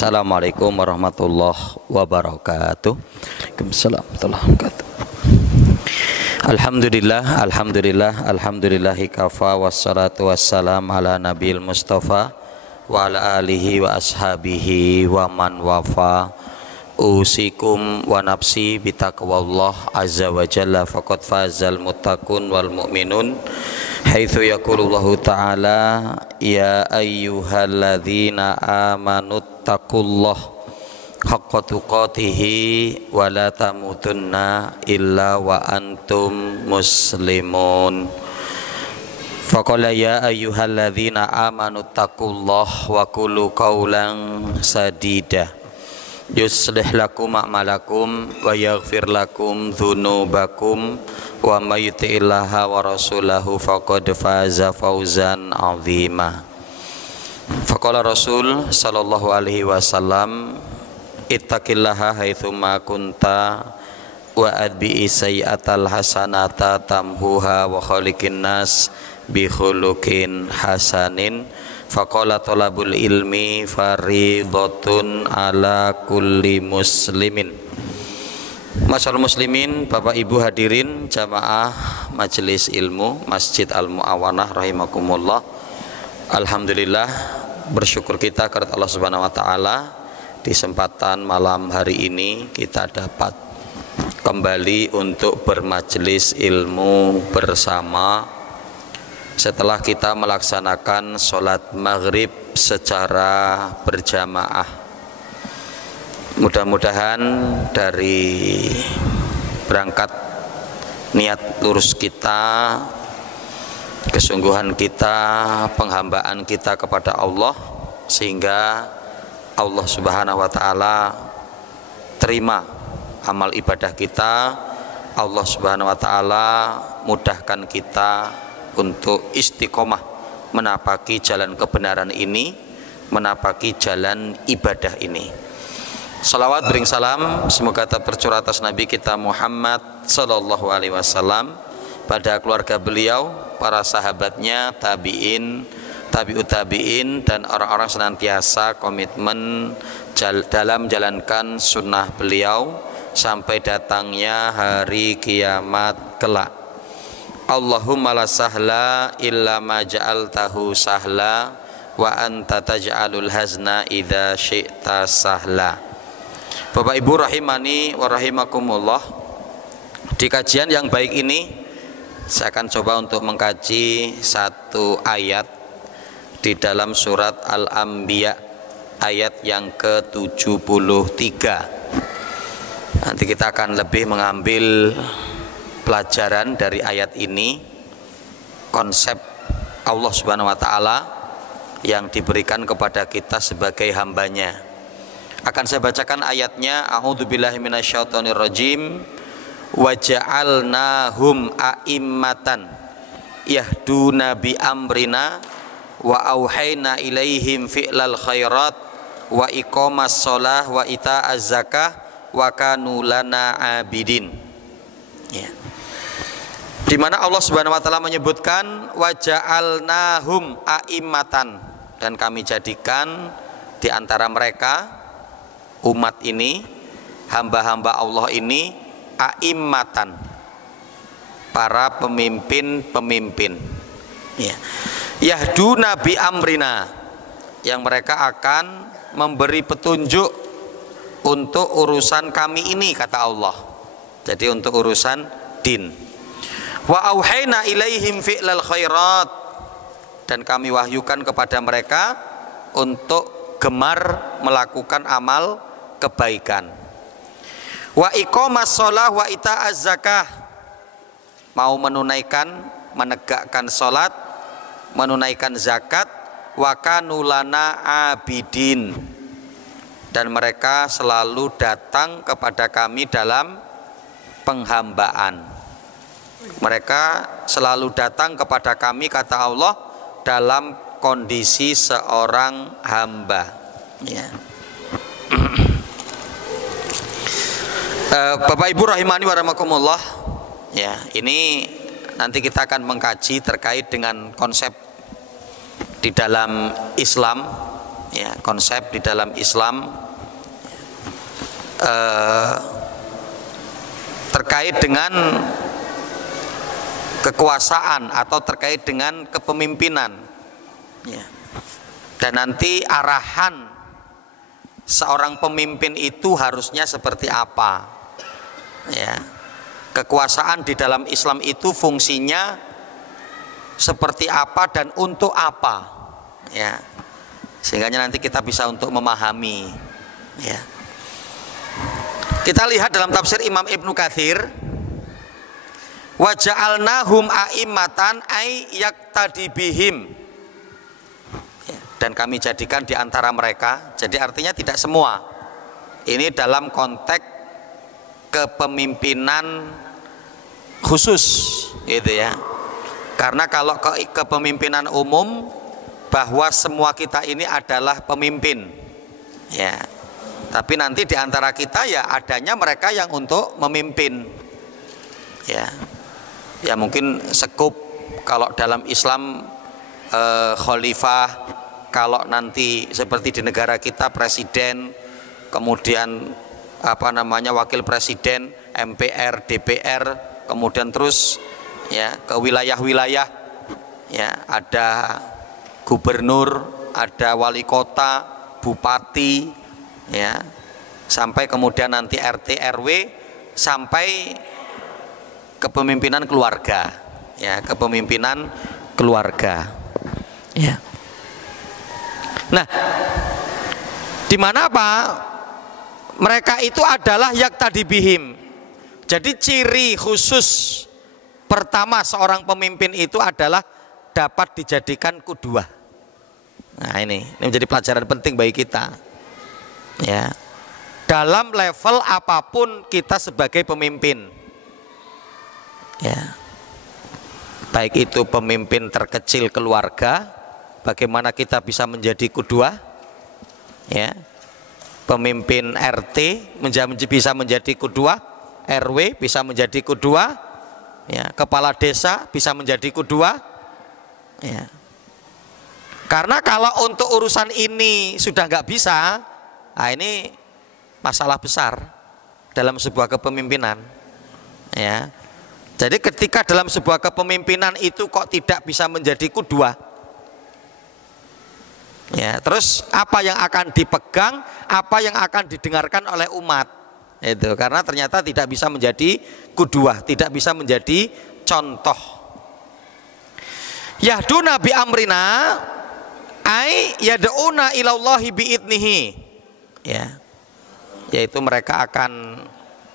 Assalamualaikum warahmatullahi wabarakatuh. Waalaikumsalam warahmatullahi wabarakatuh. Alhamdulillahi kafa wassalatu wassalam ala nabil mustafa wa ala alihi wa ashabihi wa man wafa. Usikum wa nafsi bitaqwallah azza wa jalla faqad fazal muttaqun wal mu'minun haitsu yaqulullahu ta'ala ya ayyuhalladzina amanu taqullah haqqa tuqatihi wa la tamutunna illa wa antum muslimun. Faqala ya ayyuhalladzina amanu taqullah wa qulu qawlan sadida yuslih lakum a'malakum wa yaghfir lakum dzunubakum wa may yuti'illaha wa rasulahu faqad faza fawzan 'azima. Faqala Rasul sallallahu alaihi wasallam ittaqillaha haitsuma kunta wa adbi sayyi'atal hasanata tamhuha wa khaliqin nas bi khuluqin hasanin. Faqala talabul ilmi faridatun ala kulli muslimin. Masyaallah muslimin, Bapak Ibu hadirin jamaah Majelis Ilmu Masjid Al-Mu'awanah rahimakumullah. Alhamdulillah, bersyukur kita kepada Allah Subhanahu wa taala di kesempatan malam hari ini kita dapat kembali untuk bermajelis ilmu bersama setelah kita melaksanakan sholat maghrib secara berjamaah. Mudah-mudahan dari berangkat niat lurus kita, kesungguhan kita, penghambaan kita kepada Allah, sehingga Allah Subhanahu wa taala terima amal ibadah kita. Allah Subhanahu wa taala mudahkan kita untuk istiqomah menapaki jalan kebenaran ini, menapaki jalan ibadah ini. Salawat bering salam semoga tercurah atas Nabi kita Muhammad sallallahu alaihi wasallam, pada keluarga beliau, para sahabatnya, tabi'in, tabi'ut tabi'in, dan orang-orang senantiasa komitmen dalam menjalankan sunnah beliau sampai datangnya hari kiamat kelak. Allahumma la sahla illa ma ja'altahu sahla wa anta taj'alul hazna idza syi'ta sahla. Bapak Ibu rahimani wa rahimakumullah, di kajian yang baik ini saya akan coba untuk mengkaji satu ayat di dalam surat Al-Anbiya ayat yang ke-73. Nanti kita akan lebih mengambil pelajaran dari ayat ini, konsep Allah Subhanahu wa taala yang diberikan kepada kita sebagai hambanya. Akan saya bacakan ayatnya. A'udzubillahi minasyaitonirrajim. Wa ja'alnahum a'immatan yahduna bi amrina wa auhayna ilaihim fi'lal khairat wa iqamas shalah wa ita'az zakah wa kanu lana abidin. Ya. Di mana Allah Subhanahu wa taala menyebutkan wa ja'alnahum a'immatan, dan kami jadikan di antara mereka umat ini, hamba-hamba Allah ini, a'immatan, para pemimpin-pemimpin. Ya. Yahduna bi amrina, yang mereka akan memberi petunjuk untuk urusan kami ini, kata Allah. Jadi untuk urusan din. Wa auhayna ilaihim fi'lal khairat, dan kami wahyukan kepada mereka untuk gemar melakukan amal kebaikan. Wa iqamas shalah wa ita'az zakah, mau menunaikan, menegakkan salat, menunaikan zakat. Wa kanu lana abidin, dan mereka selalu datang kepada kami dalam penghambaan. Mereka selalu datang kepada kami, kata Allah, dalam kondisi seorang hamba. Ya. Bapak Ibu rahimani wa rahimakumullah, ya, ini nanti kita akan mengkaji terkait dengan konsep di dalam Islam ya, konsep di dalam Islam terkait dengan kekuasaan atau terkait dengan kepemimpinan, ya. Dan nanti arahan seorang pemimpin itu harusnya seperti apa, ya. Kekuasaan di dalam Islam itu fungsinya seperti apa dan untuk apa, ya. Sehingga nanti kita bisa untuk memahami, ya. Kita lihat dalam tafsir Imam Ibnu Katsir, wa ja'alnahum a'immatan ay yaqtadi bihim, ya, dan kami jadikan di antara mereka. Jadi artinya tidak semua. Ini dalam konteks kepemimpinan khusus, gitu ya. Karena kalau kepemimpinan umum, bahwa semua kita ini adalah pemimpin, ya. Tapi nanti di antara kita ya adanya mereka yang untuk memimpin, ya. Ya mungkin sekup kalau dalam Islam khalifah, kalau nanti seperti di negara kita presiden, kemudian wakil presiden, MPR, DPR, kemudian terus ya ke wilayah-wilayah, ya ada gubernur, ada wali kota, bupati, ya, sampai kemudian nanti RT RW, sampai kepemimpinan keluarga, ya, kepemimpinan keluarga, ya. Nah, di mana apa? Mereka itu adalah yaqtadi bihim. Jadi ciri khusus pertama seorang pemimpin itu adalah dapat dijadikan qudwah. Nah, ini menjadi pelajaran penting bagi kita, ya. Dalam level apapun kita sebagai pemimpin, ya. Baik itu pemimpin terkecil keluarga, bagaimana kita bisa menjadi qudwah, ya. Pemimpin RT bisa menjadi qudwah, RW bisa menjadi qudwah, ya. Kepala desa bisa menjadi qudwah, ya. Karena kalau untuk urusan ini sudah nggak bisa, nah ini masalah besar dalam sebuah kepemimpinan, ya. Jadi ketika dalam sebuah kepemimpinan itu kok tidak bisa menjadi qudwah, ya, terus apa yang akan dipegang, apa yang akan didengarkan oleh umat, itu karena ternyata tidak bisa menjadi qudwah, tidak bisa menjadi contoh. Yahduna bi amrina ay yad'una ilallahi biidnihi, ya, yaitu mereka akan,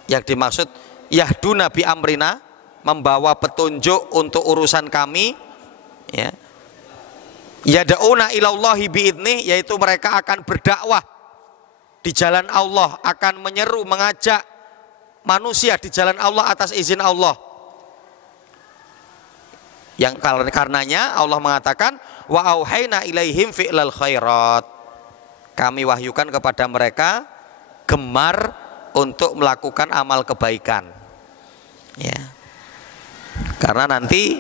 yang dimaksud yahduna bi amrina, membawa petunjuk untuk urusan kami, ya. Yad'una ilallahi biidnih, yaitu mereka akan berdakwah di jalan Allah, akan menyeru, mengajak manusia di jalan Allah atas izin Allah. Yang karenanya Allah mengatakan wa auhayna ilaihim fi'lal khairat, kami wahyukan kepada mereka gemar untuk melakukan amal kebaikan, ya. Karena nanti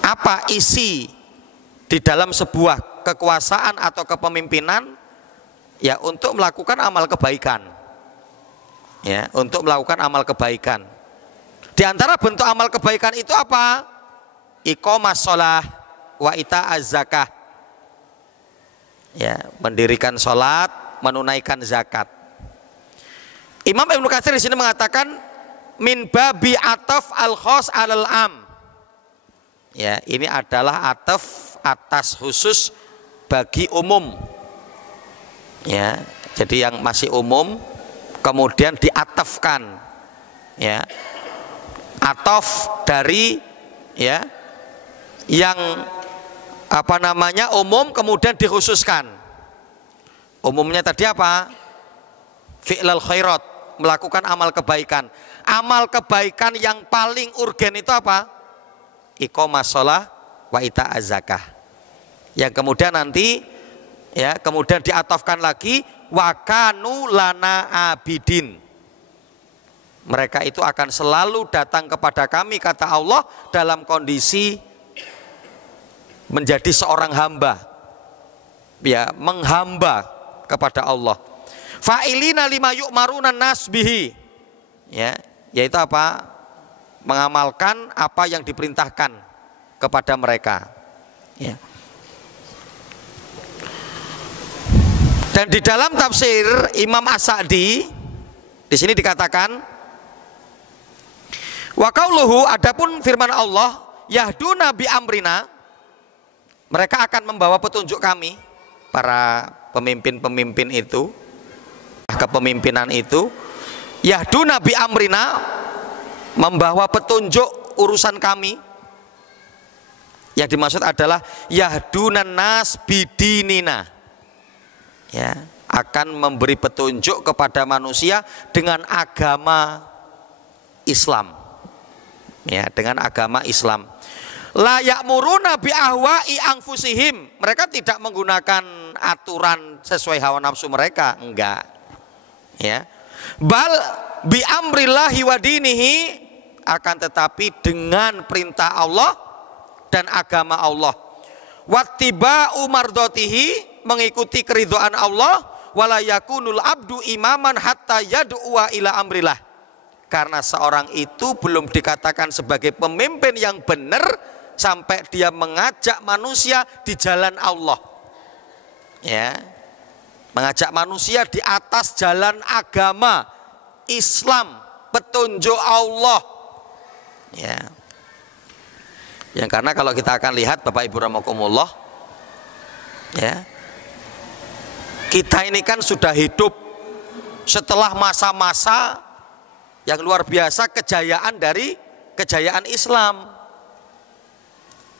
apa isi di dalam sebuah kekuasaan atau kepemimpinan, ya untuk melakukan amal kebaikan, ya, untuk melakukan amal kebaikan. Di antara bentuk amal kebaikan itu apa? Iqomas sholah wa ita'az zakah, ya, mendirikan sholat, menunaikan zakat. Imam Ibnu Katsir di sini mengatakan min babi ataf al khos alal am, ya, ini adalah ataf atas khusus bagi umum, ya. Jadi yang masih umum kemudian diatafkan, ya, ataf dari, ya, yang umum kemudian dikhususkan. Umumnya tadi apa? Fi'lal khairat, melakukan amal kebaikan. Amal kebaikan yang paling urgen itu apa? Iqomas sholah wa ita'az zakah. Yang kemudian nanti, ya, kemudian diatofkan lagi wa kanu lana abidin, mereka itu akan selalu datang kepada kami, kata Allah, dalam kondisi menjadi seorang hamba, ya menghamba kepada Allah. Fa'ilina lima yu'maruna nas bihi, ya, yaitu apa? Mengamalkan apa yang diperintahkan kepada mereka, ya. Dan di dalam tafsir Imam As-Sa'di di sini dikatakan, wa qauluhu, adapun firman Allah, yahduna bi amrina, mereka akan membawa petunjuk kami, para pemimpin-pemimpin itu, kepemimpinan itu, yahduna bi amrina, membawa petunjuk urusan kami. Yang dimaksud adalah yahdunan nas bidinina, ya, akan memberi petunjuk kepada manusia dengan agama Islam, ya, dengan agama Islam. La ya'muruna bi ahwa'i anfusihim, mereka tidak menggunakan aturan sesuai hawa nafsu mereka, enggak, ya. Bal bi amrillahi wa dinihi, akan tetapi dengan perintah Allah dan agama Allah. Wattiba'u mardatihi, mengikuti keridhaan Allah. Wala yakunul abdu imaman hatta yad'uwa ila amrillah, karena seorang itu belum dikatakan sebagai pemimpin yang benar sampai dia mengajak manusia di jalan Allah, ya, mengajak manusia di atas jalan agama Islam, petunjuk Allah, ya. Yang karena kalau kita akan lihat Bapak Ibu rahimakumullah, ya, kita ini kan sudah hidup setelah masa-masa yang luar biasa kejayaan dari kejayaan Islam,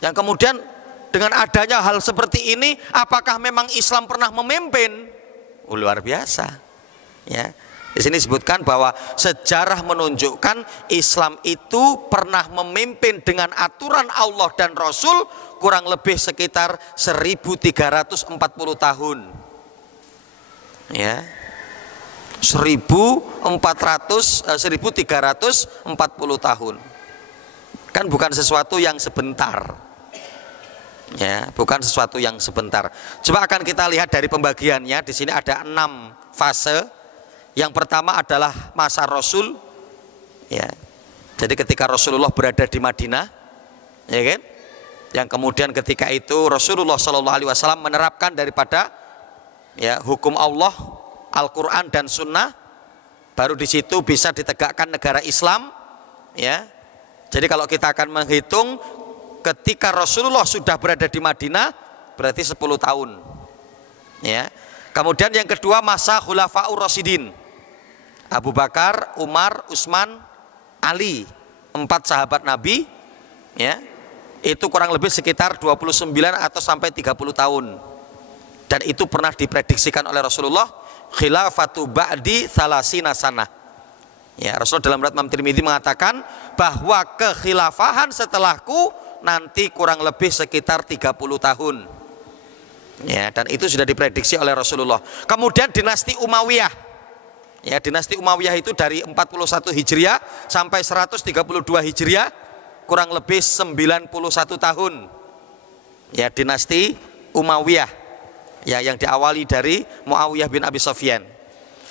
yang kemudian dengan adanya hal seperti ini, apakah memang Islam pernah memimpin? Luar biasa, ya. Di sini disebutkan bahwa sejarah menunjukkan Islam itu pernah memimpin dengan aturan Allah dan Rasul kurang lebih sekitar 1340 tahun, ya, 1340 tahun, kan bukan sesuatu yang sebentar, ya, bukan sesuatu yang sebentar. Coba akan kita lihat dari pembagiannya. Di sini ada 6 fase. Yang pertama adalah masa Rasul, ya. Jadi ketika Rasulullah berada di Madinah, ya kan? Yang kemudian ketika itu Rasulullah SAW menerapkan daripada, ya, hukum Allah, Al-Quran dan Sunnah, baru di situ bisa ditegakkan negara Islam, ya. Jadi kalau kita akan menghitung ketika Rasulullah sudah berada di Madinah, berarti 10 tahun, ya. Kemudian yang kedua masa Khulafaur Rasyidin, Abu Bakar, Umar, Utsman, Ali, 4 sahabat Nabi, ya, itu kurang lebih sekitar 29 atau sampai 30 tahun. Dan itu pernah diprediksikan oleh Rasulullah, khilafatu ba'di thalasina sanah. Ya, Rasulullah dalam riwayat Imam Tirmidzi mengatakan bahwa kekhilafahan setelahku nanti kurang lebih sekitar 30 tahun. Ya, dan itu sudah diprediksi oleh Rasulullah. Kemudian dinasti Umayyah. Ya, dinasti Umayyah itu dari 41 Hijriah sampai 132 Hijriah, kurang lebih 91 tahun. Ya, dinasti Umayyah, ya, yang diawali dari Muawiyah bin Abi Sufyan.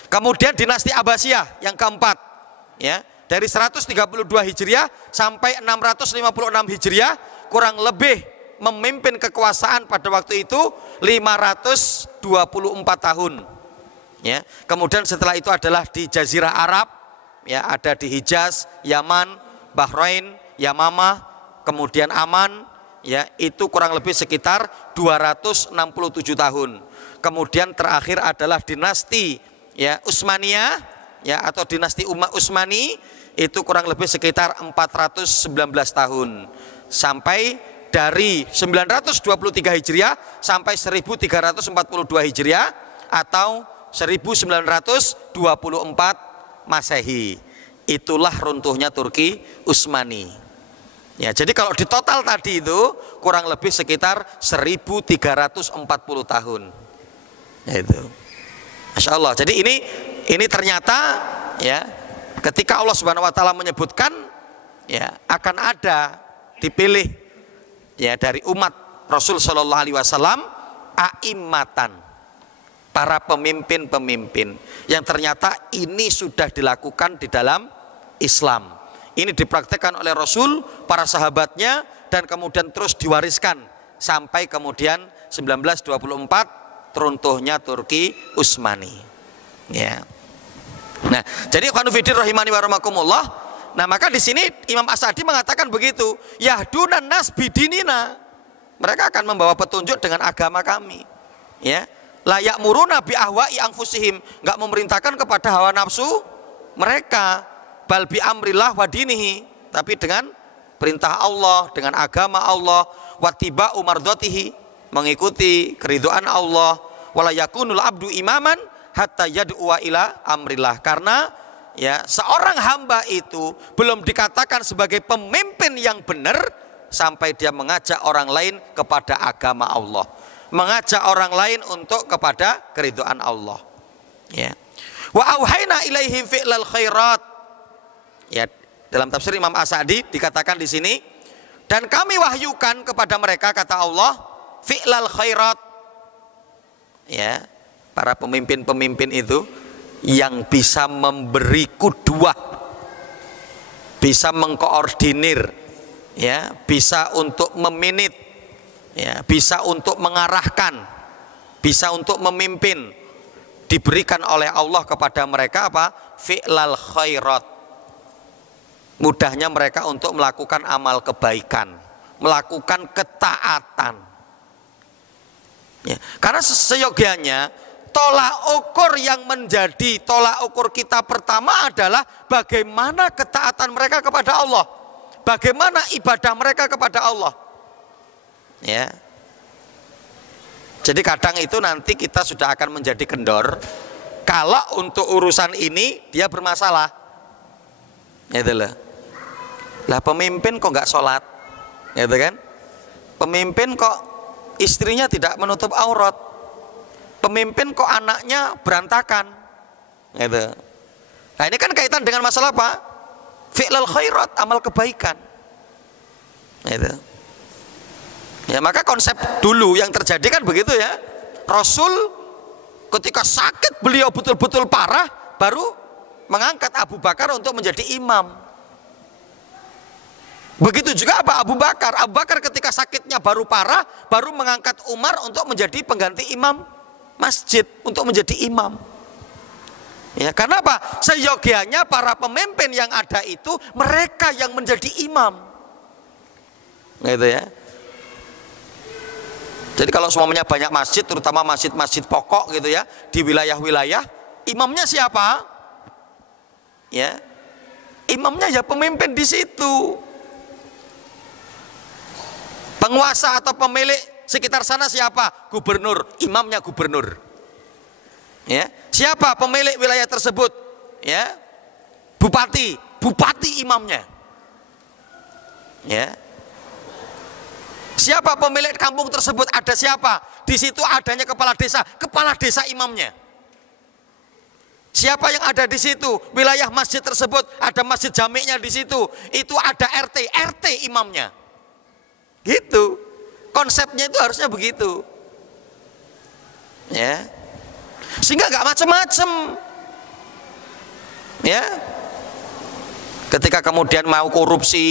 Kemudian dinasti Abbasiyah yang keempat, ya, dari 132 Hijriah sampai 656 Hijriah, kurang lebih memimpin kekuasaan pada waktu itu 524 tahun. Ya, kemudian setelah itu adalah di Jazirah Arab, ya, ada di Hijaz, Yaman, Bahrain, Yamamah, kemudian Aman, ya, itu kurang lebih sekitar 267 tahun. Kemudian terakhir adalah dinasti, ya, Utsmaniyah, ya, atau dinasti Utsmani, itu kurang lebih sekitar 419 tahun, sampai dari 923 Hijriah sampai 1342 Hijriah atau 1924 Masehi. Itulah runtuhnya Turki Utsmani. Ya, jadi kalau di total tadi itu kurang lebih sekitar 1340 tahun. Ya, itu. Masya Allah. Jadi ini ternyata, ya, ketika Allah Subhanahu Wa Taala menyebutkan, ya, akan ada dipilih, ya, dari umat Rasul Shallallahu Alaihi Wasallam A'immatan, para pemimpin-pemimpin yang ternyata ini sudah dilakukan di dalam Islam. Ini dipraktekkan oleh Rasul, para sahabatnya, dan kemudian terus diwariskan sampai kemudian 1924 runtuhnya Turki Utsmani. Ya. Nah, jadi ikhwan fillah rahimani wa rahimakumullah. Nah, maka di sini Imam As-Sa'di mengatakan begitu, yahdunan nas bidinina. Mereka akan membawa petunjuk dengan agama kami. Ya. La ya'muruna bi ahwa'i anfusihim, enggak memerintahkan kepada hawa nafsu mereka, bal bi amrillah wa dinihi, tapi dengan perintah Allah, dengan agama Allah, wattiba'u mardatihi, mengikuti keridhaan Allah, wala yakunul abdu imaman hatta yad'uwa ila amrillah. Karena ya, seorang hamba itu belum dikatakan sebagai pemimpin yang benar sampai dia mengajak orang lain kepada agama Allah, mengajak orang lain untuk kepada keridhaan Allah. Ya. Wa auhayna ilaihim fi'lal khairat. Ya, dalam tafsir Imam As-Sa'di dikatakan di sini, dan kami wahyukan kepada mereka, kata Allah, fi'lal khairat. Ya, para pemimpin-pemimpin itu yang bisa memberi kuduah, bisa mengkoordinir, ya, bisa untuk meminit, ya, bisa untuk mengarahkan, bisa untuk memimpin, diberikan oleh Allah kepada mereka apa? Fi'lal khairat. Mudahnya mereka untuk melakukan amal kebaikan, melakukan ketaatan. Ya, karena seyogianya tolak ukur yang menjadi tolak ukur kita pertama adalah bagaimana ketaatan mereka kepada Allah, bagaimana ibadah mereka kepada Allah. Ya. Jadi kadang itu nanti kita sudah akan menjadi kendor kalau untuk urusan ini dia bermasalah. Gitu loh. Lah pemimpin kok nggak sholat, gitu kan? Pemimpin kok istrinya tidak menutup aurat, pemimpin kok anaknya berantakan, gitu. Nah ini kan kaitan dengan masalah apa? Fi'lal khairat, amal kebaikan, gitu. Ya maka konsep dulu yang terjadi kan begitu ya. Rasul ketika sakit beliau betul-betul parah baru mengangkat Abu Bakar untuk menjadi imam. Begitu juga apa Abu Bakar. Abu Bakar ketika sakitnya baru parah baru mengangkat Umar untuk menjadi pengganti imam masjid, untuk menjadi imam. Ya, karena apa? Seyogianya para pemimpin yang ada itu mereka yang menjadi imam. Gitu ya. Jadi kalau semuanya banyak masjid, terutama masjid-masjid pokok gitu ya, di wilayah-wilayah, imamnya siapa? Ya, imamnya ya pemimpin di situ. Penguasa atau pemilik sekitar sana siapa? Gubernur, imamnya gubernur. Ya, siapa pemilik wilayah tersebut? Ya, bupati, bupati imamnya. Ya. Siapa pemilik kampung tersebut? Ada siapa? Di situ adanya kepala desa imamnya. Siapa yang ada di situ? Wilayah masjid tersebut ada masjid jami'nya di situ. Itu ada RT imamnya. Gitu. Konsepnya itu harusnya begitu. Ya. Sehingga nggak macam-macam. Ya. Ketika kemudian mau korupsi,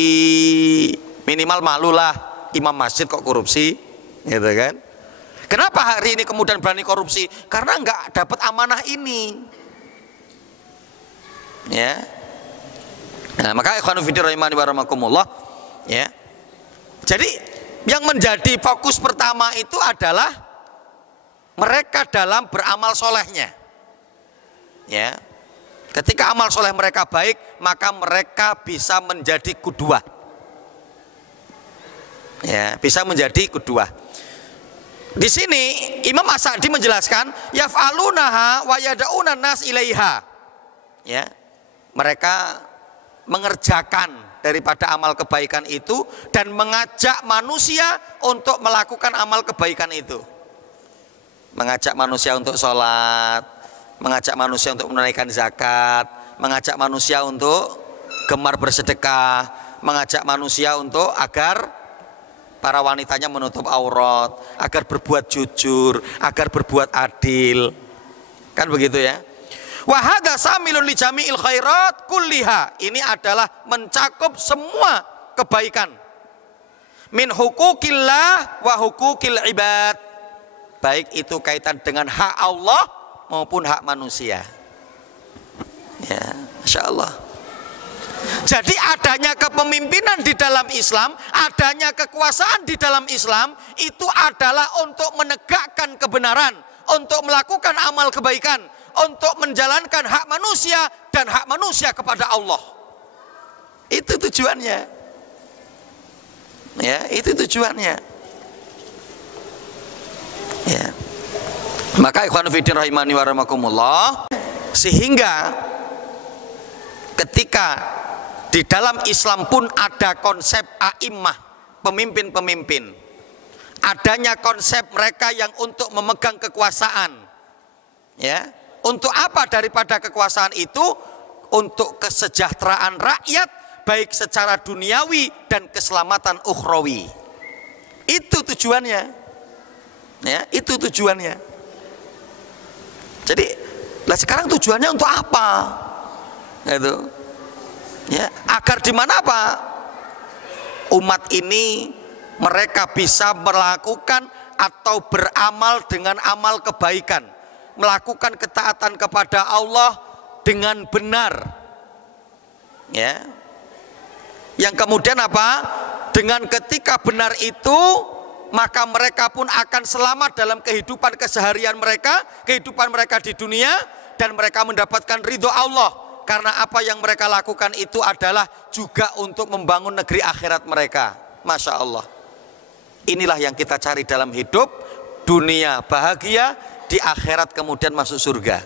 minimal malulah imam masjid kok korupsi, gitu kan? Kenapa hari ini kemudian berani korupsi? Karena nggak dapat amanah ini. Ya. Nah, maka ikhwanu fillah rahimani wa rahimakumullah, ya. Jadi yang menjadi fokus pertama itu adalah mereka dalam beramal solehnya. Ya. Ketika amal soleh mereka baik, maka mereka bisa menjadi kuduah. Ya, bisa menjadi kuduah. Di sini Imam As-Sa'di menjelaskan yaf'alunaha wa yad'una nas ilaiha. Ya. Mereka mengerjakan daripada amal kebaikan itu dan mengajak manusia untuk melakukan amal kebaikan itu. Mengajak manusia untuk sholat, mengajak manusia untuk menunaikan zakat, mengajak manusia untuk gemar bersedekah, mengajak manusia untuk agar para wanitanya menutup aurat, agar berbuat jujur, agar berbuat adil. Kan begitu ya. Wa hadza samilun li jami'il khairat kulliha. Ini adalah mencakup semua kebaikan. Min hukukillah wa hukukil ibad. Baik itu kaitan dengan hak Allah maupun hak manusia. Ya, Masya Allah. Jadi adanya kepemimpinan di dalam Islam, adanya kekuasaan di dalam Islam, itu adalah untuk menegakkan kebenaran, untuk melakukan amal kebaikan, untuk menjalankan hak manusia dan hak manusia kepada Allah. Itu tujuannya. Ya, itu tujuannya. Ya. Maka ikhwan fillah rahimani wa rahimakumullah, sehingga ketika di dalam Islam pun ada konsep a'immah, pemimpin-pemimpin. Adanya konsep mereka yang untuk memegang kekuasaan. Ya, untuk apa daripada kekuasaan itu? Untuk kesejahteraan rakyat, baik secara duniawi dan keselamatan ukhrawi. Itu tujuannya. Ya, itu tujuannya. Jadi, lah sekarang tujuannya untuk apa? Itu. Ya, agar di mana apa? Umat ini mereka bisa melakukan atau beramal dengan amal kebaikan, melakukan ketaatan kepada Allah dengan benar. Ya. Yang kemudian apa? Dengan ketika benar itu, maka mereka pun akan selamat dalam kehidupan keseharian mereka, kehidupan mereka di dunia, dan mereka mendapatkan ridho Allah. Karena apa yang mereka lakukan itu adalah juga untuk membangun negeri akhirat mereka. Masya Allah. Inilah yang kita cari dalam hidup. Dunia bahagia, di akhirat kemudian masuk surga.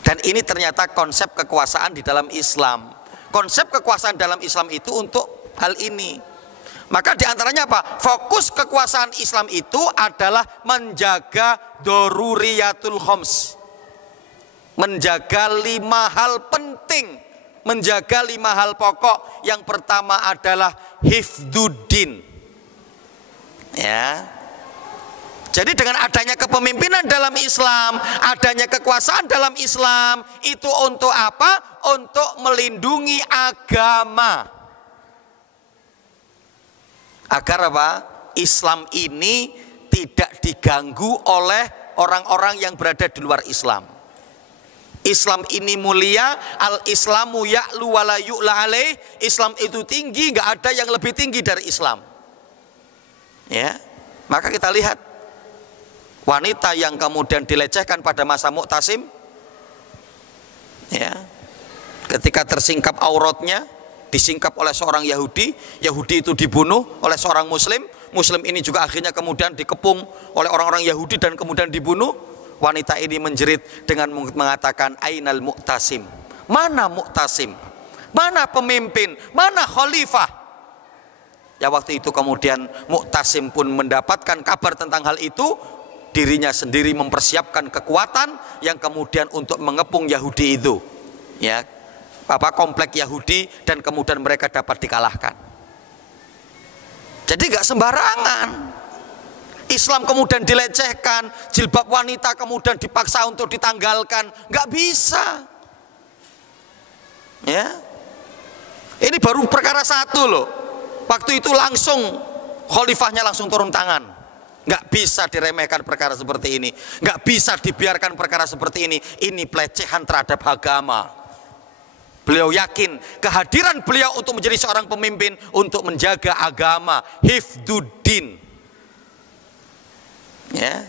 Dan ini ternyata konsep kekuasaan di dalam Islam. Konsep kekuasaan dalam Islam itu untuk hal ini. Maka diantaranya apa? Fokus kekuasaan Islam itu adalah menjaga doruriyatul khoms, menjaga 5 hal penting, menjaga 5 hal pokok. Yang pertama adalah hifdzuddin. Ya. Jadi dengan adanya kepemimpinan dalam Islam, adanya kekuasaan dalam Islam, itu untuk apa? Untuk melindungi agama. Agar apa? Islam ini tidak diganggu oleh orang-orang yang berada di luar Islam. Islam ini mulia, al-islamu ya'lu wa la yu'la alaih. Islam itu tinggi, gak ada yang lebih tinggi dari Islam. Ya, maka kita lihat wanita yang kemudian dilecehkan pada masa Mu'tasim, ya, ketika tersingkap auratnya, disingkap oleh seorang Yahudi, Yahudi itu dibunuh oleh seorang Muslim, Muslim ini juga akhirnya kemudian dikepung oleh orang-orang Yahudi dan kemudian dibunuh. Wanita ini menjerit dengan mengatakan, Ainal Mu'tasim? Mana Mu'tasim? Mana pemimpin? Mana khalifah? Ya, waktu itu kemudian Mu'tasim pun mendapatkan kabar tentang hal itu. Dirinya sendiri mempersiapkan kekuatan yang kemudian untuk mengepung Yahudi itu. Ya, komplek Yahudi, dan kemudian mereka dapat dikalahkan. Jadi gak sembarangan. Islam kemudian dilecehkan, jilbab wanita kemudian dipaksa untuk ditanggalkan, nggak bisa. Ya, ini baru perkara satu loh. Waktu itu langsung khalifahnya langsung turun tangan. Nggak bisa diremehkan perkara seperti ini, nggak bisa dibiarkan perkara seperti ini. Ini pelecehan terhadap agama. Beliau yakin kehadiran beliau untuk menjadi seorang pemimpin untuk menjaga agama, hifdzuddin. Ya,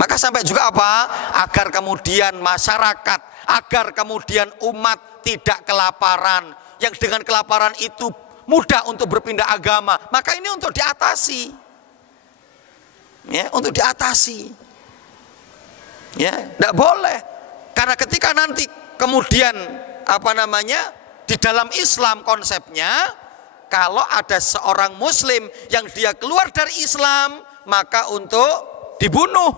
maka sampai juga apa? Agar kemudian masyarakat, agar kemudian umat tidak kelaparan. Yang dengan kelaparan itu mudah untuk berpindah agama. Maka ini untuk diatasi. Ya, untuk diatasi. Ya, tidak boleh. Karena ketika nanti kemudian di dalam Islam konsepnya, kalau ada seorang Muslim yang dia keluar dari Islam, maka untuk dibunuh.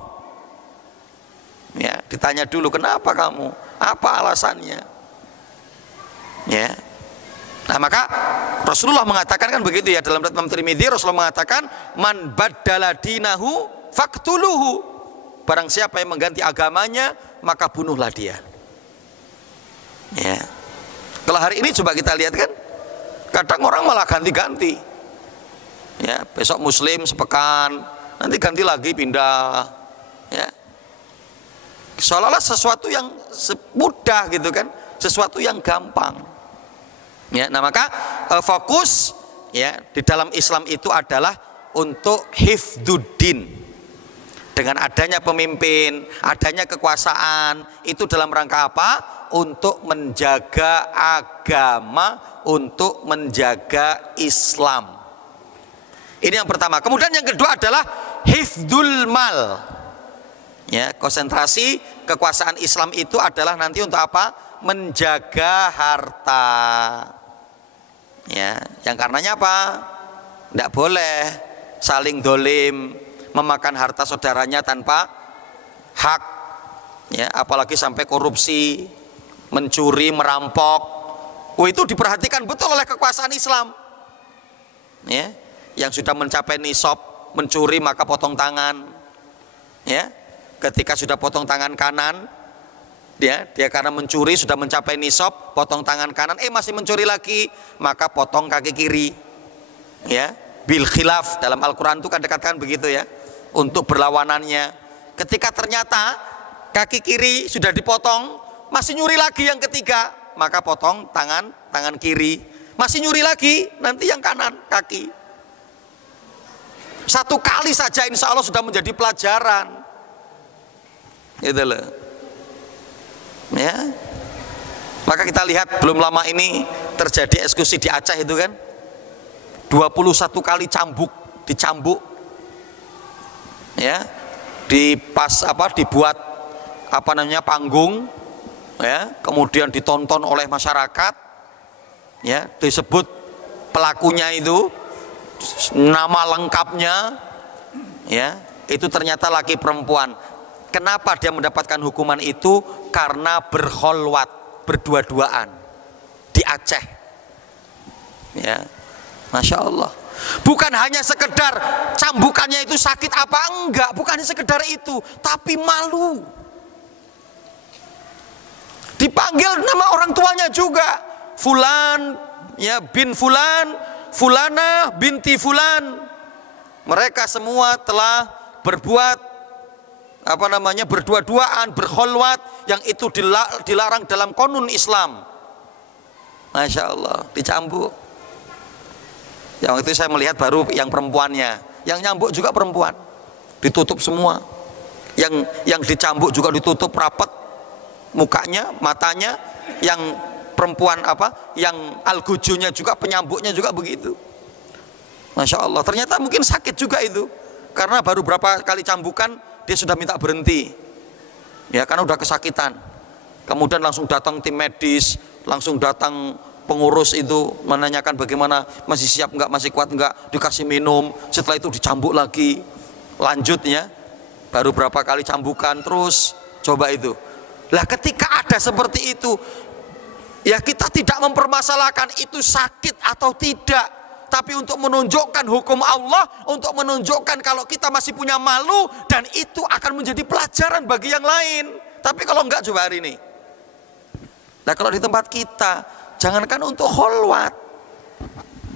Ya, ditanya dulu, kenapa kamu? Apa alasannya? Ya. Nah, maka Rasulullah mengatakan kan begitu ya, dalam riwayat Imam Tirmidzi Rasulullah mengatakan man baddala dinahu faqtuluhu. Barang siapa yang mengganti agamanya, maka bunuhlah dia. Ya. Kalau hari ini coba kita lihat kan, kadang orang malah ganti-ganti. Ya, besok Muslim sepekan, nanti ganti lagi pindah. Ya. Seolah-olah sesuatu yang mudah gitu kan, sesuatu yang gampang. Ya, nah maka fokus ya di dalam Islam itu adalah untuk hifdzuddin. Dengan adanya pemimpin, adanya kekuasaan, itu dalam rangka apa? Untuk menjaga agama, untuk menjaga Islam. Ini yang pertama. Kemudian yang kedua adalah hifdzul mal. Ya, konsentrasi kekuasaan Islam itu adalah nanti untuk apa? Menjaga harta. Ya, yang karenanya apa? Tidak boleh saling dolim, memakan harta saudaranya tanpa hak. Ya, apalagi sampai korupsi, mencuri, merampok. Itu diperhatikan betul oleh kekuasaan Islam. Ya, yang sudah mencapai nisab mencuri maka potong tangan. Ya, ketika sudah potong tangan kanan, dia karena mencuri sudah mencapai nisab, potong tangan kanan, masih mencuri lagi, maka potong kaki kiri. Ya, bil khilaf dalam Al-Quran itu kan dikatakan begitu ya, untuk berlawanannya. Ketika ternyata kaki kiri sudah dipotong, masih nyuri lagi yang ketiga, maka potong tangan kiri. Masih nyuri lagi, nanti yang kanan kaki. Satu kali saja insya Allah sudah menjadi pelajaran. Gitu loh. Ya, maka kita lihat belum lama ini terjadi eksekusi di Aceh itu kan, 21 kali dicambuk, ya, dibuat panggung, ya, kemudian ditonton oleh masyarakat, ya, disebut pelakunya itu nama lengkapnya, ya, itu ternyata laki perempuan. Kenapa dia mendapatkan hukuman itu? Karena berkholwat, berdua-duaan di Aceh. Ya, Masya Allah. Bukan hanya sekedar cambukannya itu sakit apa enggak, bukan hanya sekedar itu, tapi malu. Dipanggil nama orang tuanya juga, Fulan, ya, bin Fulan, Fulana binti Fulan. Mereka semua telah berbuat berdua-duaan, berkholwat, yang itu dilarang dalam konun Islam. Masya Allah, dicambuk. Yang itu saya melihat baru yang perempuannya, yang nyambuk juga perempuan, ditutup semua. Yang dicambuk juga ditutup rapat mukanya, matanya. Yang perempuan yang algojonya juga, penyambuknya juga begitu. Masya Allah, ternyata mungkin sakit juga itu, karena baru berapa kali cambukan dia sudah minta berhenti, ya, karena udah kesakitan. Kemudian langsung datang tim medis, langsung datang pengurus itu menanyakan bagaimana, masih siap enggak, masih kuat enggak, dikasih minum. Setelah itu dicambuk lagi, lanjut ya, baru berapa kali cambukan terus. Coba itu. Lah ketika ada seperti itu, ya kita tidak mempermasalahkan itu sakit atau tidak, tapi untuk menunjukkan hukum Allah, untuk menunjukkan kalau kita masih punya malu, dan itu akan menjadi pelajaran bagi yang lain. Tapi kalau enggak, coba hari ini. Nah, kalau di tempat kita, jangankan untuk kholwat,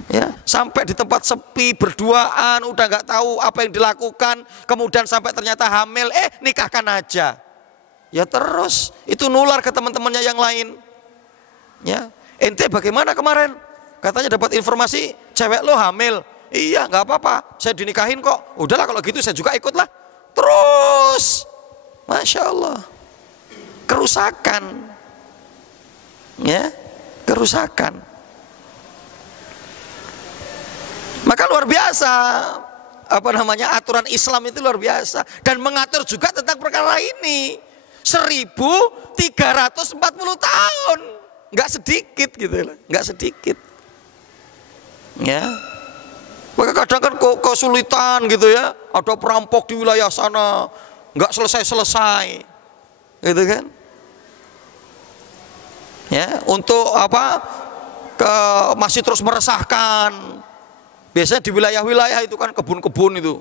ya, sampai di tempat sepi berduaan, udah nggak tahu apa yang dilakukan, kemudian sampai ternyata hamil, nikahkan aja. Ya terus, itu nular ke teman-temannya yang lain. Ya, ente bagaimana kemarin? Katanya dapat informasi cewek lo hamil. Iya, nggak apa-apa, saya dinikahin kok. Udahlah kalau gitu saya juga ikutlah. Terus, Masya Allah, kerusakan, ya, kerusakan. Maka luar biasa, aturan Islam itu luar biasa, dan mengatur juga tentang perkara ini. 1340 tahun, nggak sedikit gitu loh, nggak sedikit. Ya, maka kadang kan kesulitan gitu ya, ada perampok di wilayah sana nggak selesai, gitu kan? Ya, untuk masih terus meresahkan. Biasanya di wilayah-wilayah itu kan kebun-kebun itu,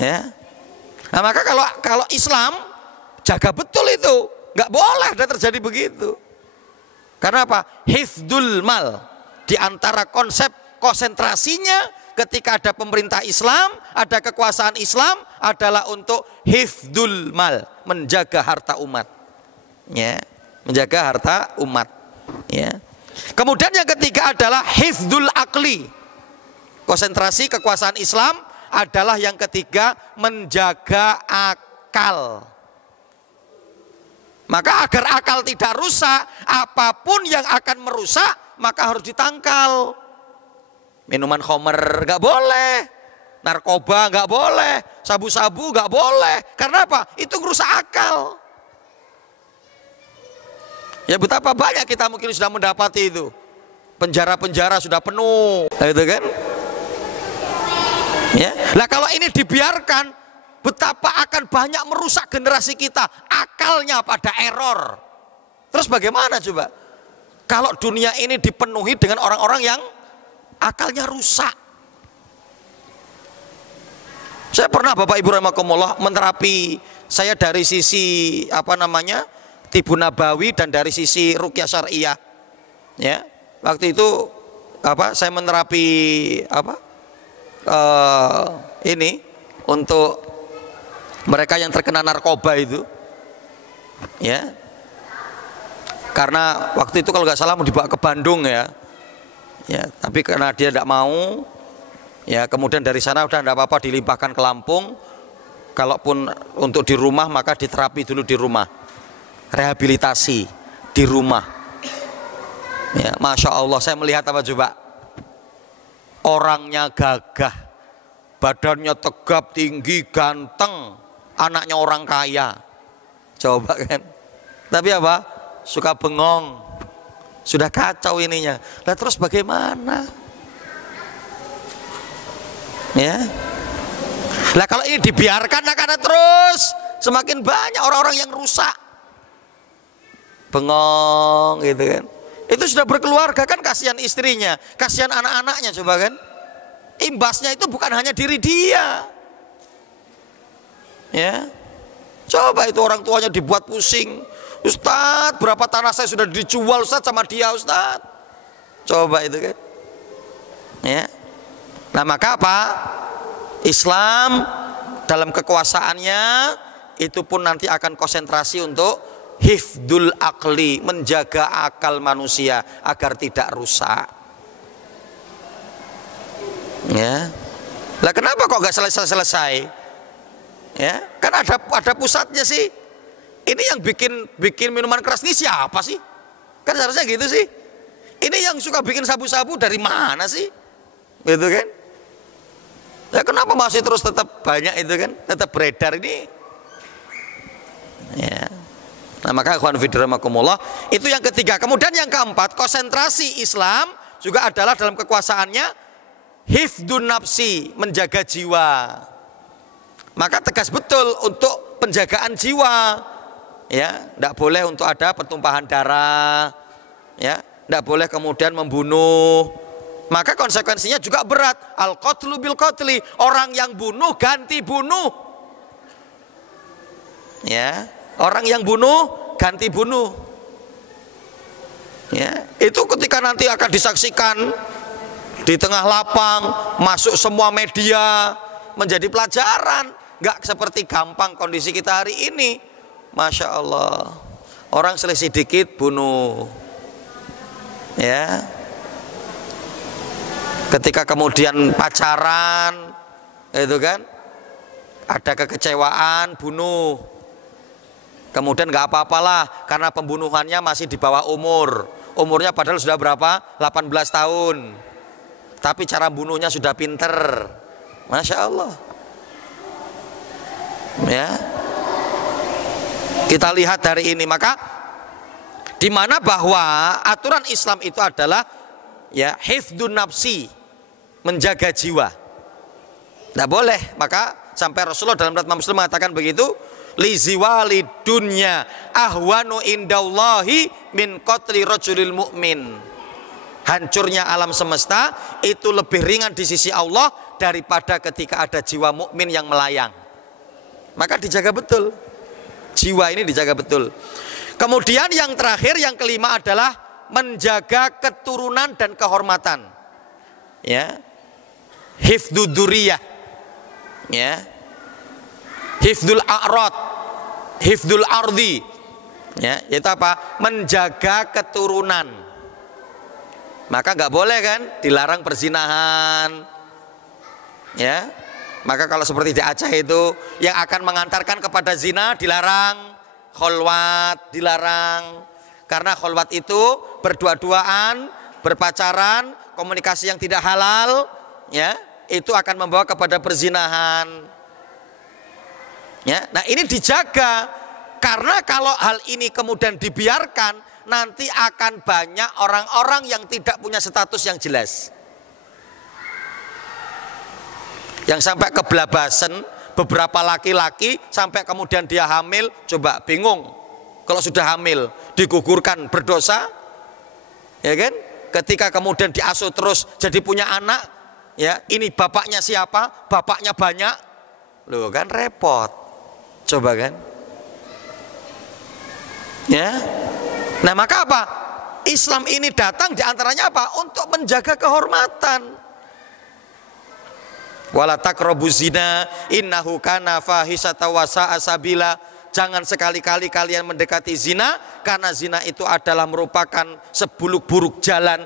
ya. Nah maka kalau Islam jaga betul itu, nggak boleh ada terjadi begitu. Karena apa? Hifdzul mal. Di antara konsep konsentrasinya ketika ada pemerintah Islam, ada kekuasaan Islam adalah untuk hifdzul mal, menjaga harta umat, ya, menjaga harta umat, ya. Kemudian yang ketiga adalah hifdzul akli. Konsentrasi kekuasaan Islam adalah yang ketiga, menjaga akal. Maka agar akal tidak rusak, apapun yang akan merusak maka harus ditangkal. Minuman khamr nggak boleh, narkoba nggak boleh, sabu-sabu nggak boleh. Karena apa? Itu merusak akal. Ya betapa banyak kita mungkin sudah mendapati itu. Penjara-penjara sudah penuh, gitu kan? Ya. Nah kalau ini dibiarkan, betapa akan banyak merusak generasi kita. Akalnya pada error. Terus bagaimana coba? Kalau dunia ini dipenuhi dengan orang-orang yang akalnya rusak. Saya pernah Bapak Ibu rahimakumullah menerapi, saya dari sisi Tibun Nabawi dan dari sisi ruqyah syariah. Ya. Waktu itu saya menerapi ini untuk mereka yang terkena narkoba itu, ya. Karena waktu itu kalau nggak salah mau dibawa ke Bandung, ya, tapi karena dia tidak mau, ya, kemudian dari sana udah tidak apa-apa dilimpahkan ke Lampung. Kalaupun untuk di rumah maka diterapi dulu di rumah, rehabilitasi di rumah. Ya, Masya Allah, saya melihat apa coba? Orangnya gagah, badannya tegap, tinggi, ganteng, anaknya orang kaya, coba kan. Tapi apa? Suka bengong, sudah kacau ininya. Lah terus bagaimana? Ya. Lah kalau ini dibiarkan akan terus semakin banyak orang-orang yang rusak, bengong, gitu kan. Itu sudah berkeluarga kan, kasihan istrinya, kasihan anak-anaknya, coba kan. Imbasnya itu bukan hanya diri dia, ya. Coba itu orang tuanya dibuat pusing. Ustadz, berapa tanah saya sudah dijual Ustadz sama dia Ustadz. Coba itu kan, ya. Nah maka apa? Islam dalam kekuasaannya itu pun nanti akan konsentrasi untuk hifdzul akli, menjaga akal manusia agar tidak rusak. Ya, lah kenapa kok nggak selesai? Ya, kan ada pusatnya sih. Ini yang bikin minuman keras ini siapa sih? Kan seharusnya gitu sih. Ini yang suka bikin sabu-sabu dari mana sih? Gitu kan? Ya kenapa masih terus tetap banyak itu kan? Tetap beredar ini? Ya. Nah maka ikhwan fillah rahimakumullah, itu yang ketiga. Kemudian yang keempat, konsentrasi Islam juga adalah dalam kekuasaannya hifdzun nafsi, menjaga jiwa. Maka tegas betul untuk penjagaan jiwa. Ya, tidak boleh untuk ada pertumpahan darah, ya, tidak boleh kemudian membunuh. Maka konsekuensinya juga berat. Al qatlu bil qatli, orang yang bunuh ganti bunuh. Ya, orang yang bunuh ganti bunuh. Ya, itu ketika nanti akan disaksikan di tengah lapang, masuk semua media, menjadi pelajaran. Nggak seperti gampang kondisi kita hari ini. Masya Allah, orang selisih dikit bunuh, ya. Ketika kemudian pacaran, itu kan, ada kekecewaan, bunuh. Kemudian nggak apa-apalah karena pembunuhannya masih di bawah umur. Umurnya padahal sudah berapa? 18 tahun. Tapi cara bunuhnya sudah pinter. Masya Allah. Ya. Kita lihat dari ini, maka di mana bahwa aturan Islam itu adalah ya hifdzun nafsi, menjaga jiwa. Tidak boleh, maka sampai Rasulullah dalam riwayat Muslim mengatakan begitu, li ziwali dunya ahwanu indallahi min qatli rajulil mu'min. hancurnya alam semesta itu lebih ringan di sisi Allah daripada ketika ada jiwa mukmin yang melayang. Maka dijaga betul, jiwa ini dijaga betul. Kemudian yang terakhir, yang kelima adalah menjaga keturunan dan kehormatan, ya, hifdzud dzurriyyah, ya, hifdzul a'rad, hifdzul ardi, ya, itu apa? Menjaga keturunan. Maka nggak boleh kan dilarang perzinahan, ya. Maka kalau seperti di Aceh itu yang akan mengantarkan kepada zina dilarang, kholwat dilarang, karena kholwat itu berdua-duaan, berpacaran, komunikasi yang tidak halal, ya, itu akan membawa kepada perzinahan. Ya, nah ini dijaga, karena kalau hal ini kemudian dibiarkan, nanti akan banyak orang-orang yang tidak punya status yang jelas, yang sampai kebelabasan. Beberapa laki-laki sampai kemudian dia hamil, coba bingung kalau sudah hamil digugurkan berdosa, ya kan? Ketika kemudian diasuh terus jadi punya anak, ya, ini bapaknya siapa? Bapaknya banyak, loh kan repot, coba kan? Ya, nah maka apa? Islam ini datang diantaranya apa? Untuk menjaga kehormatan. Wala taqrabu zina innahu kana fahisata wa sa'a sabila. Jangan sekali-kali kalian mendekati zina, karena zina itu adalah merupakan sebuluk-buruk jalan,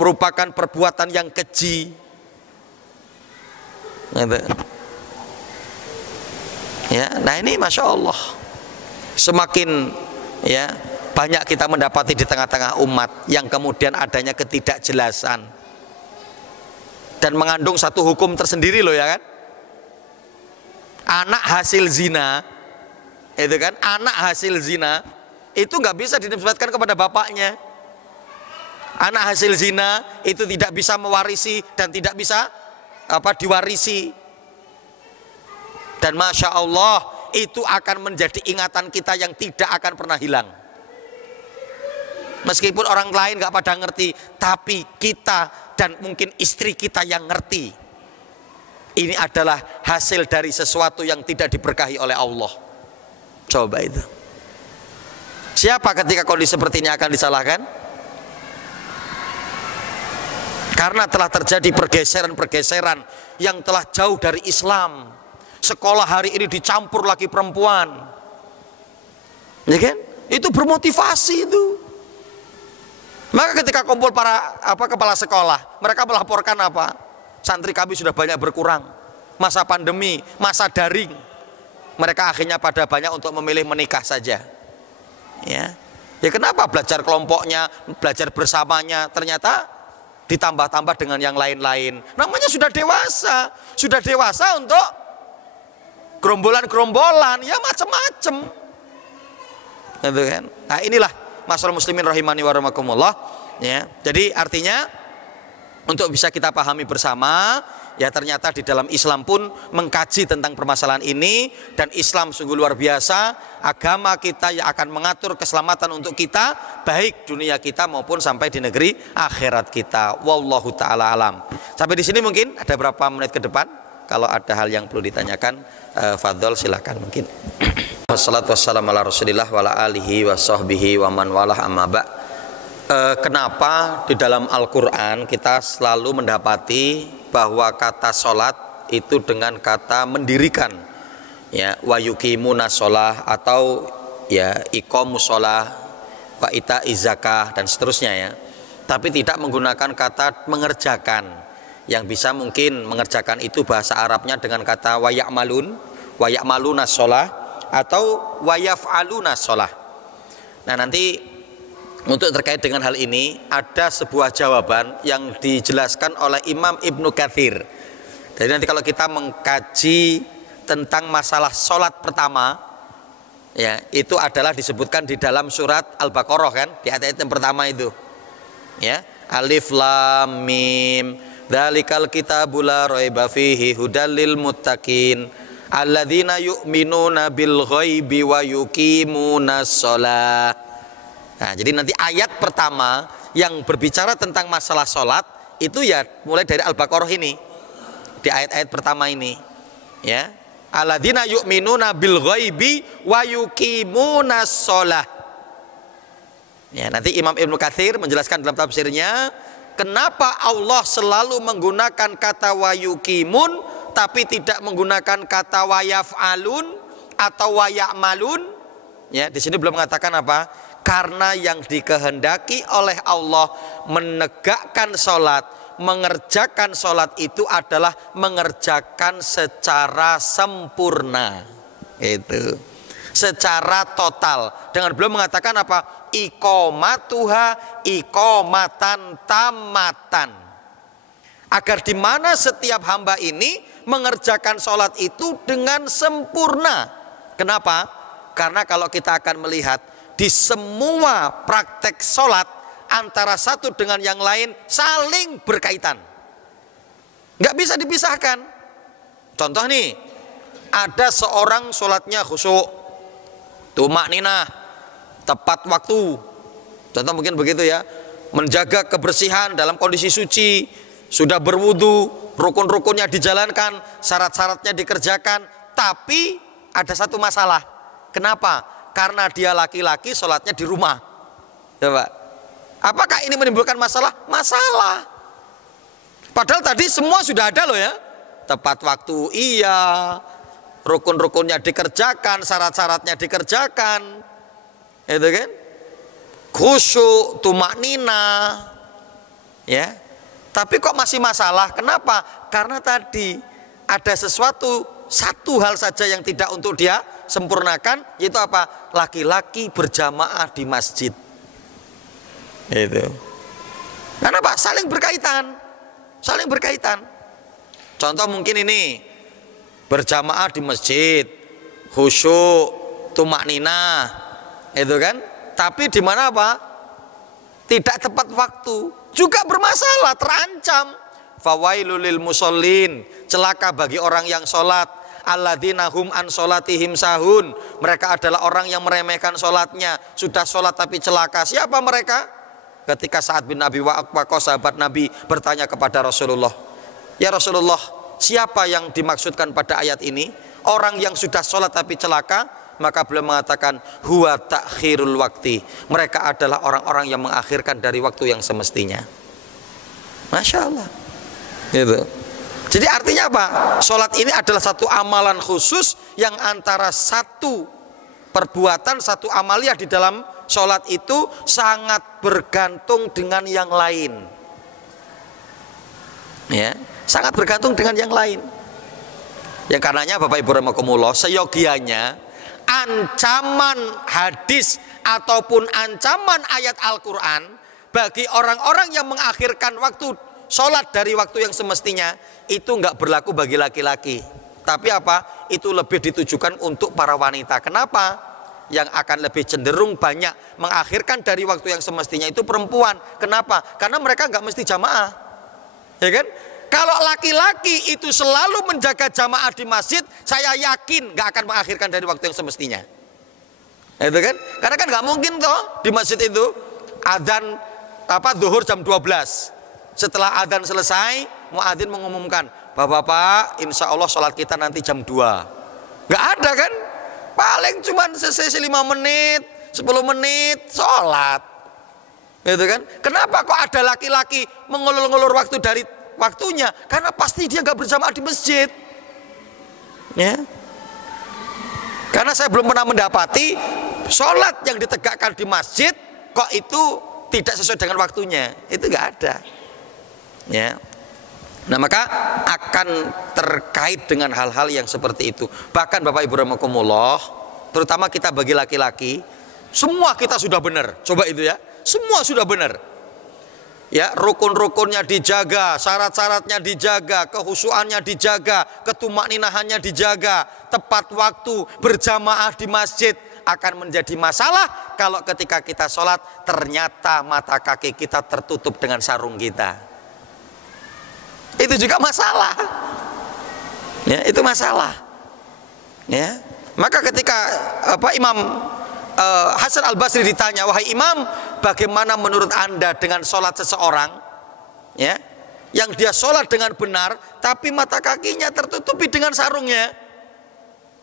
merupakan perbuatan yang keji. Ya, nah ini masya Allah, semakin ya banyak kita mendapati di tengah-tengah umat yang kemudian adanya ketidakjelasan dan mengandung satu hukum tersendiri loh, ya kan? Anak hasil zina, itu kan, anak hasil zina itu nggak bisa dinisbatkan kepada bapaknya. Anak hasil zina itu tidak bisa mewarisi dan tidak bisa diwarisi. Dan masya Allah itu akan menjadi ingatan kita yang tidak akan pernah hilang. Meskipun orang lain nggak pada ngerti, tapi kita dan mungkin istri kita yang ngerti. Ini adalah hasil dari sesuatu yang tidak diberkahi oleh Allah. Coba itu. Siapa ketika kondisi seperti ini akan disalahkan? Karena telah terjadi pergeseran-pergeseran yang telah jauh dari Islam. Sekolah hari ini dicampur lagi perempuan, ya kan? Itu bermotivasi itu. Maka ketika kumpul para kepala sekolah, mereka melaporkan apa? Santri kami sudah banyak berkurang. Masa pandemi, masa daring, mereka akhirnya pada banyak untuk memilih menikah saja. Ya, kenapa belajar kelompoknya, belajar bersamanya, ternyata ditambah-tambah dengan yang lain-lain. Namanya sudah dewasa untuk gerombolan-gerombolan, ya macam-macam. Gitu kan? Nah inilah masalah muslimin rahimani wa rahimakumullah, ya. Jadi artinya untuk bisa kita pahami bersama, ya ternyata di dalam Islam pun mengkaji tentang permasalahan ini, dan Islam sungguh luar biasa, agama kita yang akan mengatur keselamatan untuk kita, baik dunia kita maupun sampai di negeri akhirat kita. Wallahu taala alam. Sampai di sini mungkin ada berapa menit ke depan, kalau ada hal yang perlu ditanyakan, fadhol silakan mungkin. Wassalatu wassalamu ala Rasulillah wa ala alihi wa sahbihi wa man walah, amma ba'. Kenapa di dalam Al-Qur'an kita selalu mendapati bahwa kata sholat itu dengan kata mendirikan, ya, wa yuqimuna sholah, atau ya iqamus sholah, wa ita'iz zakah dan seterusnya, ya. Tapi tidak menggunakan kata mengerjakan, yang bisa mungkin mengerjakan itu bahasa Arabnya dengan kata wa ya'malun, wa ya'maluna sholah, atau wa yaf'aluna sholah. Nah nanti untuk terkait dengan hal ini ada sebuah jawaban yang dijelaskan oleh Imam Ibnu Katsir. Jadi nanti kalau kita mengkaji tentang masalah sholat pertama, ya itu adalah disebutkan di dalam surat Al-Baqarah, kan, di ayat yang pertama itu, ya, alif lam mim dzalikal kitabul la raiba fihi hudal lil muttaqin alladzina yu'minuna bil ghaibi wa yuqimunas shalah. Nah, jadi nanti ayat pertama yang berbicara tentang masalah sholat itu ya mulai dari Al-Baqarah ini, di ayat-ayat pertama ini, ya. Alladzina yu'minuna bil ghaibi wa yuqimunas shalah. Ya, nanti Imam Ibnu Katsir menjelaskan dalam tafsirnya kenapa Allah selalu menggunakan kata wa yuqimun tapi tidak menggunakan kata wa yaf'alun atau wa ya'malun. Ya, di sini belum mengatakan apa? Karena yang dikehendaki oleh Allah menegakkan sholat, mengerjakan sholat itu adalah mengerjakan secara sempurna, itu secara total. Dengan belum mengatakan apa? Iqomatuha iqomatan tamatan, agar di mana setiap hamba ini mengerjakan sholat itu dengan sempurna. Kenapa? Karena kalau kita akan melihat di semua praktek sholat antara satu dengan yang lain saling berkaitan, nggak bisa dipisahkan. Contoh nih, ada seorang sholatnya khusyuk, tumakninah, tepat waktu. Contoh mungkin begitu ya, menjaga kebersihan dalam kondisi suci, sudah berwudu, rukun-rukunnya dijalankan, syarat-syaratnya dikerjakan. Tapi ada satu masalah. Kenapa? Karena dia laki-laki, sholatnya di rumah. Coba, apakah ini menimbulkan masalah? Masalah. Padahal tadi semua sudah ada loh ya. Tepat waktu iya, rukun-rukunnya dikerjakan, syarat-syaratnya dikerjakan, itu kan? Khusyuk, tumaknina, ya. Tapi kok masih masalah? Kenapa? Karena tadi ada satu hal saja yang tidak untuk dia sempurnakan, yaitu apa? Laki-laki berjamaah di masjid. Itu. Kenapa? Saling berkaitan. Saling berkaitan. Contoh mungkin ini, berjamaah di masjid, khusyuk, tumakninah, itu kan? Tapi di mana apa? Tidak tepat waktu, juga bermasalah, terancam. Fawailul lil musallin, celaka bagi orang yang sholat. Alladzina hum an sholatihim sahun, mereka adalah orang yang meremehkan sholatnya. Sudah sholat tapi celaka. Siapa mereka? Ketika Sa'ad bin Abi Waqqas, sahabat Nabi, bertanya kepada Rasulullah, ya Rasulullah, siapa yang dimaksudkan pada ayat ini? Orang yang sudah sholat tapi celaka? Maka beliau mengatakan, huwa ta'khirul wakti, mereka adalah orang-orang yang mengakhirkan dari waktu yang semestinya. Masya Allah, gitu. Jadi artinya apa? Sholat ini adalah satu amalan khusus yang antara satu perbuatan, satu amaliyah di dalam sholat itu sangat bergantung dengan yang lain. Ya, sangat bergantung dengan yang lain. Yang karenanya Bapak Ibu rahimakumullah, seyogianya ancaman hadis ataupun ancaman ayat Al-Quran bagi orang-orang yang mengakhirkan waktu sholat dari waktu yang semestinya itu nggak berlaku bagi laki-laki, tapi apa? Itu lebih ditujukan untuk para wanita. Kenapa? Yang akan lebih cenderung banyak mengakhirkan dari waktu yang semestinya itu perempuan. Kenapa? Karena mereka nggak mesti jamaah, ya kan? Kalau laki-laki itu selalu menjaga jamaah di masjid, saya yakin nggak akan mengakhirkan dari waktu yang semestinya, itu kan? Karena kan nggak mungkin toh di masjid itu adzan zuhur jam 12. Setelah adzan selesai, muadzin mengumumkan, Bapak-bapak, insya Allah sholat kita nanti jam 2. Nggak ada kan? Paling cuma selesai 5 menit, 10 menit sholat, gitu kan? Kenapa kok ada laki-laki mengulur-ngulur waktu dari waktunya? Karena pasti dia nggak berjamaah di masjid, ya. Karena saya belum pernah mendapati sholat yang ditegakkan di masjid kok itu tidak sesuai dengan waktunya, itu nggak ada. Ya. Nah, maka akan terkait dengan hal-hal yang seperti itu. Bahkan Bapak Ibu rahimakumullah, terutama kita bagi laki-laki, semua kita sudah benar. Coba itu ya, semua sudah benar. Ya, rukun-rukunnya dijaga, syarat-syaratnya dijaga, kehusuannya dijaga, ketumakninahannya dijaga, tepat waktu, berjamaah di masjid. Akan menjadi masalah kalau ketika kita sholat ternyata mata kaki kita tertutup dengan sarung kita. Itu juga masalah, ya, itu masalah, ya. Maka ketika Imam Hasan Al Basri ditanya, wahai Imam, bagaimana menurut Anda dengan sholat seseorang, ya, yang dia sholat dengan benar, tapi mata kakinya tertutupi dengan sarungnya,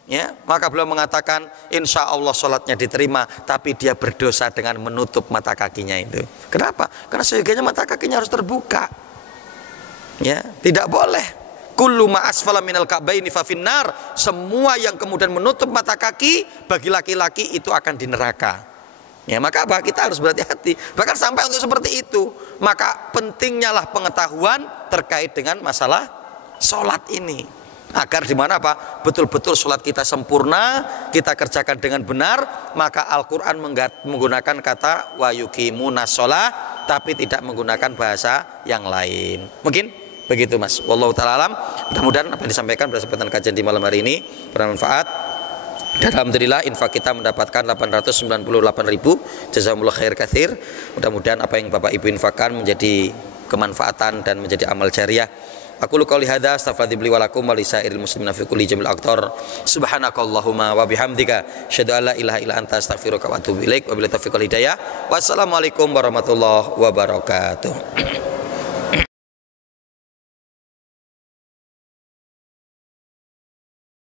ya, maka beliau mengatakan, insya Allah sholatnya diterima, tapi dia berdosa dengan menutup mata kakinya itu. Kenapa? Karena seyogianya mata kakinya harus terbuka, ya, tidak boleh. Kullu ma asfala minal ka'baini fa finnar. Semua yang kemudian menutup mata kaki bagi laki-laki itu akan di neraka. Ya, maka apa? Kita harus berhati-hati. Bahkan sampai untuk seperti itu, maka pentingnya lah pengetahuan terkait dengan masalah sholat ini, agar di mana apa? Betul-betul sholat kita sempurna, kita kerjakan dengan benar. Maka Al-Quran menggunakan kata wa yuqimuna sholat, tapi tidak menggunakan bahasa yang lain. Mungkin begitu Mas, wallahu ta'ala alam. Mudah-mudahan apa yang disampaikan berdasarkan kajian di malam hari ini bermanfaat. Dan alhamdulillah infak kita mendapatkan 898.000. Jazakumullah khair katsir. Mudah-mudahan apa yang Bapak Ibu infakkan menjadi kemanfaatan dan menjadi amal jariah. Aku qouli hadza astaghfirullahi wa lakum wa lisairil muslimina fi kulli jamil aqtar. Subhanakallahumma wa bihamdika asyhadu an la ilaha illa anta astaghfiruka wa atubu ilaik. Wabillahi taufiq wal hidayah. Wassalamualaikum warahmatullahi wabarakatuh.